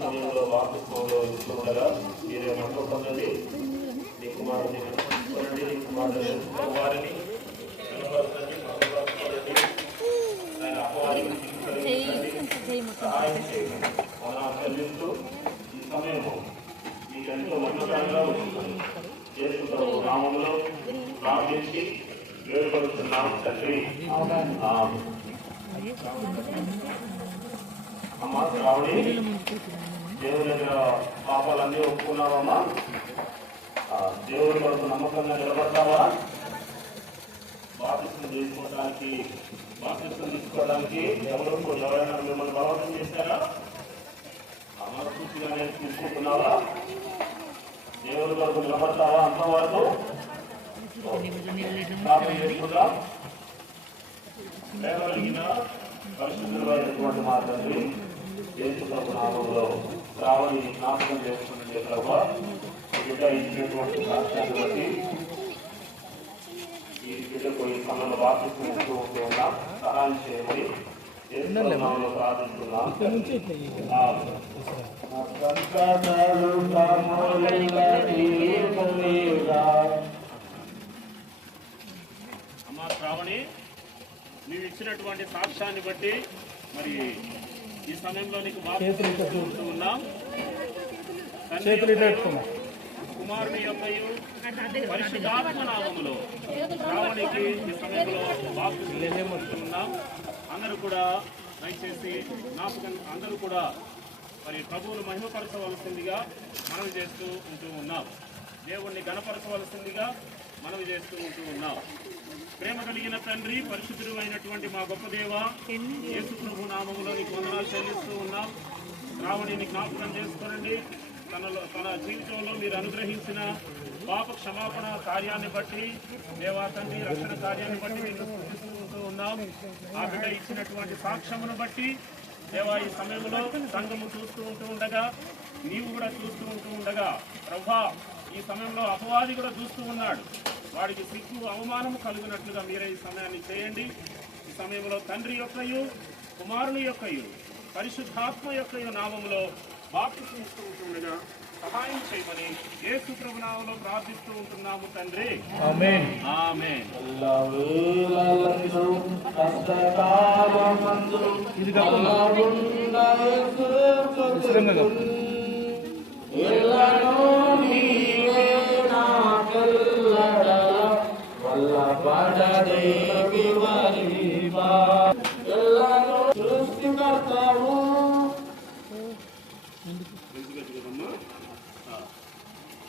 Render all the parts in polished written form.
సమయంలో వాక్యంలో ఇస్తుండగా మీరే మంటపన్నది నీ కుమారుని చూడండి, నీ కుమారుని వారిని సహాయం చేయండి. మన చెల్లిస్తూ ఈ సమయము మీకు ఎంతో మంచిగా ఉంటుంది. చేసుకుంటూ నామంలో ప్రార్థించి వేడుకొడుతున్నాం తండ్రి. అమ్మా శ్రావణి, దేవుని దగ్గర పాపాలన్నీ ఒప్పుకున్నావమ్మా? దేవుడి కొరకు నమ్మకంగా నిలబడతావా? బాధ్యతను తీసుకోవడానికి ఎవరైనా మిమ్మల్ని బలవంతం చేశారా? మనస్ఫూర్తిగానే తీసుకుంటున్నావా? దేవుడి కొరకు నిలబడతావా? అంతవరకు కలిగిన పరిశుద్ధులైనటువంటి మా తండ్రి యేసు ప్రభు నామములో శ్రావణి జ్ఞాపకం చేసుకునే ప్రభు బిడ్డ ఇచ్చినటువంటి సాక్ష్యాన్ని బట్టి ఈ బిడ్డకు ఈ సమయంలో వాకిస్తూ ఉన్నాం. సహాయం చేయమని యేసు నామములో ప్రార్థిస్తున్నాం. అమ్మా శ్రావణి, నీవు ఇచ్చినటువంటి సాక్ష్యాన్ని బట్టి మరి ఈ సమయంలో నీకు ఉన్నాం. కుమారుని యొక్కయు పరిశుద్ధాత్మ నామములో శ్రావణికి ఈ సమయంలో బాప్తిస్మం. అందరూ కూడా దయచేసి అందరూ కూడా మరి ప్రభువును మహిమపరచవలసిందిగా మనవి చేస్తూ ఉంటూ ఉన్నాం. దేవుణ్ణి గణపరచవలసిందిగా మనవి చేస్తూ ఉంటూ ఉన్నాం. ప్రేమ కలిగిన తండ్రి, పరిశుద్ధుడు అయినటువంటి మా గొప్ప దేవ, యేసు ప్రభు నామములో నీకు వందనాలు చెల్లిస్తూ ఉన్నాం. శ్రావణిని జ్ఞాపకం చేసుకోనండి. తన జీవితంలో మీరు అనుగ్రహించిన పాప క్షమాపణ కార్యాన్ని బట్టి, దేవా తండ్రి రక్షణ కార్యాన్ని బట్టి మీరు స్తుతిస్తూ ఉన్నాం. ఆ బిడ్డ ఇచ్చినటువంటి సాక్ష్యమును బట్టి దేవా ఈ సమయంలో సంఘము చూస్తూ ఉంటూ ఉండగా, నీవు కూడా చూస్తూ ఉంటూ ఉండగా, ప్రభా ఈ సమయంలో అపవాది కూడా చూస్తూ ఉన్నాడు. వాడికి సిగ్గు అవమానము కలుగునట్లుగా మీరే ఈ సమయాన్ని చేయండి. ఈ సమయంలో తండ్రి యొక్కయు కుమారుని యొక్కయు పరిశుద్ధాత్మ యొక్క నామములో బాప్తిస్మం ఇస్తూ ఉంటుండగా సహాయం చేయమని యేసు ప్రభు నామములో ప్రార్థిస్తూ ఉంటున్నాము తండ్రి. ఆమేన్. ఆమేన్.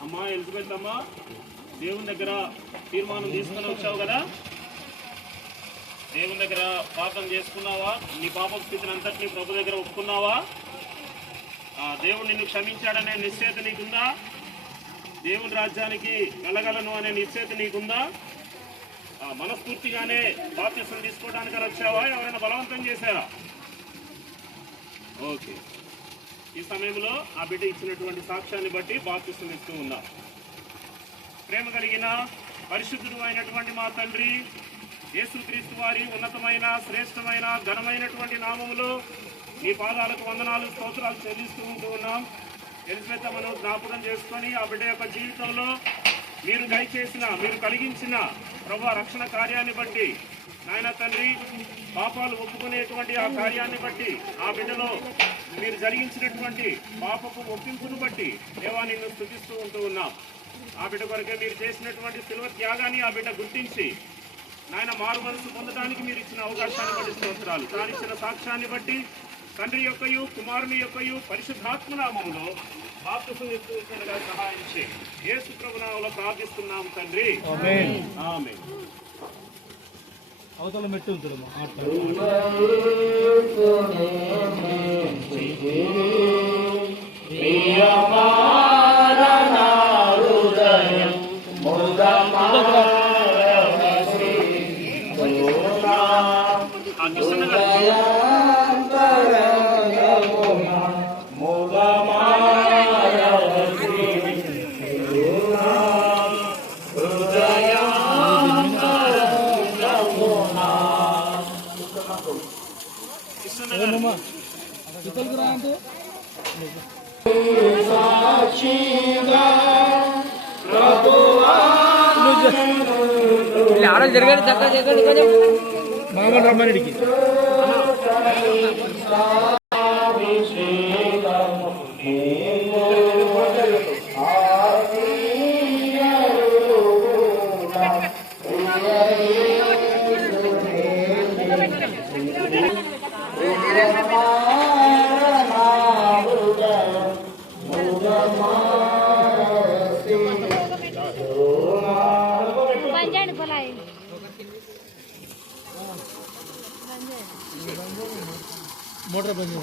అమ్మా ఎలిజబెత్ అమ్మా, దేవుని దగ్గర తీర్మానం తీసుకుని వచ్చావు కదా, దేవుని దగ్గర పాపం చేసుకున్నావా? నీ పాప స్థితిని అంతటినీ ప్రభు దగ్గర ఒప్పుకున్నావా? దేవుడు నిన్ను క్షమించాడనే నిశ్చయత నీకుందా? దేవుని రాజ్యానికి వెళ్ళగలను అనే నిశ్చయత నీకుందా? మనస్ఫూర్తిగానే బాప్తిస్మం తీసుకోవడానికి వచ్చావా? ఎవరైనా బలవంతం చేశారా? ఓకే. ఈ సమయంలో ఆ బిడ్డ ఇచ్చినటువంటి సాక్ష్యాన్ని బట్టి బాప్తిస్మం ఇస్తూ ఉన్నా. ప్రేమ కలిగిన పరిశుద్ధుడు అయినటువంటి మా తండ్రి యేసుక్రీస్తు వారి ఉన్నతమైన శ్రేష్టమైన ఘనమైనటువంటి నామములో మీ పాదాలకు వందనాలు స్తోత్రాలు చెల్లిస్తూ ఉంటూ ఉన్నాం. ఎలిజబెత్ అమ్మను జ్ఞాపకం చేసుకొని ఆ బిడ్డ యొక్క జీవితంలో మీరు దయచేసిన, మీరు కలిగించిన ప్రభు రక్షణ కార్యాన్ని బట్టి, నాయన తండ్రి పాపాలు ఒప్పుకునేటువంటి ఆ కార్యాన్ని బట్టి, ఆ బిడ్డలో మీరు జరిగించినటువంటి పాపపు ఒప్పింపును బట్టి దేవా నిన్ను స్తుతిస్తూ ఉంటూ ఉన్నాం. ఆ బిడ్డ కొరకే మీరు చేసినటువంటి శిలువ త్యాగాన్ని ఆ బిడ్డ గుర్తించి నాయన మారు మనసు పొందడానికి మీరు ఇచ్చిన అవకాశాన్ని బట్టి స్తోత్రాలు. తానిచ్చిన సాక్ష్యాన్ని బట్టి తండ్రి యొక్కయు కుమారుని యొక్కయు పరిశుద్ధాత్మ నామములో బాప్తిస్మం ఇస్తుండగా సహాయం చేయి. యేసు ప్రభు నామములో ప్రార్థిస్తున్నాం తండ్రి. ఆమేన్. ఆమేన్. అవతల మెట్టు ఉంటుంది ప్రియమారణ హృదయం ఆడలు జరగండి చక్కగా జరగండి కొంచెం మామూలు రమ్మనిడికి మోటార్ బంద్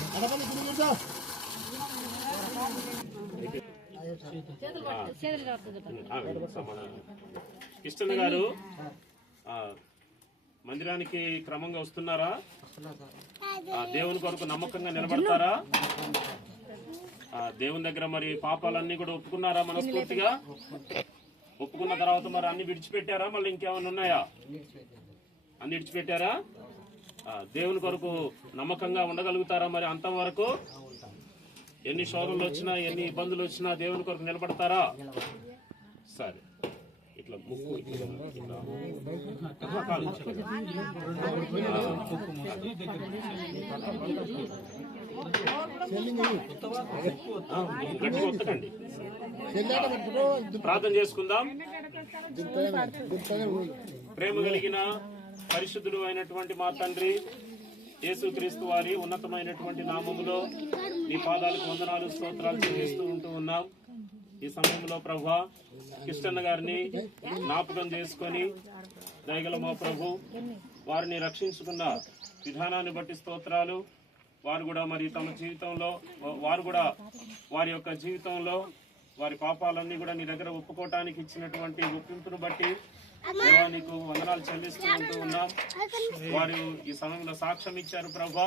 కిష్టన్ గారు మందిరానికి క్రమంగా వస్తున్నారా? దేవుని కొరకు నమ్మకంగా నిలబడతారా? దేవుని దగ్గర మరి పాపాలన్నీ కూడా ఒప్పుకున్నారా మనస్ఫూర్తిగా? ఒప్పుకున్న తర్వాత మరి అన్ని విడిచిపెట్టారా? మళ్ళీ ఇంకేమైనా ఉన్నాయా? అన్ని విడిచిపెట్టారా? దేవుని కొరకు నమ్మకంగా ఉండగలుగుతారా? మరి అంతం వరకు ఎన్ని శోధనలు వచ్చినా ఎన్ని ఇబ్బందులు వచ్చినా దేవుని కొరకు నిలబడతారా? సరే, ఇట్లా ముక్కు గట్టిగా ఒత్తకండి. ప్రార్థన చేసుకుందాం. ప్రేమ కలిగిన పరిశుద్ధుడు అయినటువంటి మా తండ్రి యేసుక్రీస్తు వారి ఉన్నతమైనటువంటి నామములో నీ పాదాలకు వందనాలు స్తోత్రాలు చెల్లిస్తూ ఉంటూ ఉన్నాం. ఈ సమయంలో ప్రభువా కిష్టన్న గారిని జ్ఞాపకం చేసుకొని దయగల మా ప్రభు వారిని రక్షించుకున్న విధానాన్ని బట్టి స్తోత్రాలు. వారు కూడా మరి తమ జీవితంలో వారి యొక్క జీవితంలో వారి పాపాలన్నీ కూడా నీ దగ్గర ఒప్పుకోవటానికి ఇచ్చినటువంటి ఒప్పింపును బట్టి దేవా నీకు వందనాలు చెల్లిస్తూ ఉంటూ ఉన్నాం. వారు ఈ సమయంలో సాక్ష్యం ఇచ్చారు ప్రభా.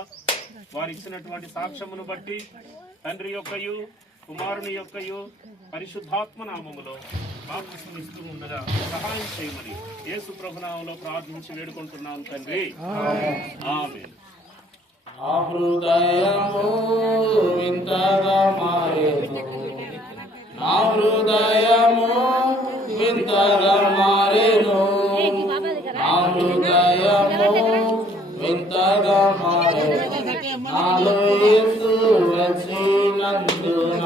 వారు ఇచ్చినటువంటి సాక్ష్యమును బట్టి తండ్రి యొక్కయు కుమారుని యొక్కయు పరిశుద్ధాత్మ నామములో బాప్తిస్మం ఇస్తూ ఉండగా సహాయం చేయమని యేసు ప్రభు నామములో ప్రార్థించి వేడుకుంటున్నాం తండ్రి. ఆమేన్. ఆ హృదయము వింతగా మారేను, నా హృదయము వింతగా మారేను, నా హృదయము వింతగా మారేను, నాలో యేసు వచ్చినందున,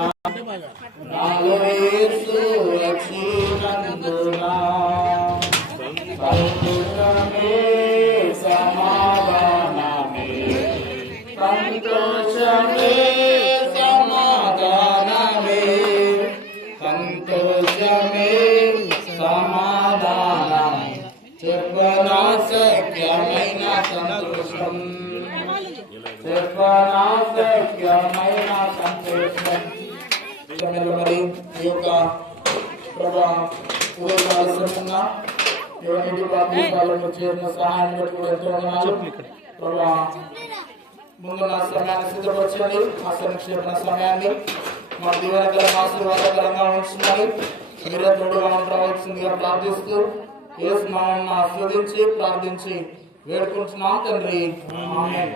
నాలో యేసు వచ్చినందున సంతోషమే సమాధానమే, సంతోషమే సమాధానమే, సంతోషమే సమాధానమే, చెప్పనా సఖ్యమైన సంతోషం, చెప్పనా సఖ్యమైన సంతోషం. మరి ఈ యొక్క ప్రభా ఉదయకాలస్తున్నా ఎవరి బాధ్యతలను చేరిన సహాయం ప్రభా ముందున్న సమయాన్ని సిద్ధపరచండి. ఆ సంక్షేపణ సమయాన్ని మా దీవెనకరం ఆశీర్వాదకరంగా ఉంచుకొని మీరే తోడుగా ఉండవలసిందిగా ప్రార్థిస్తూ యేసు నామమున ఆశీర్వదించి ప్రార్థించి వేడుకుంటున్నాం తండ్రి. ఆమేన్.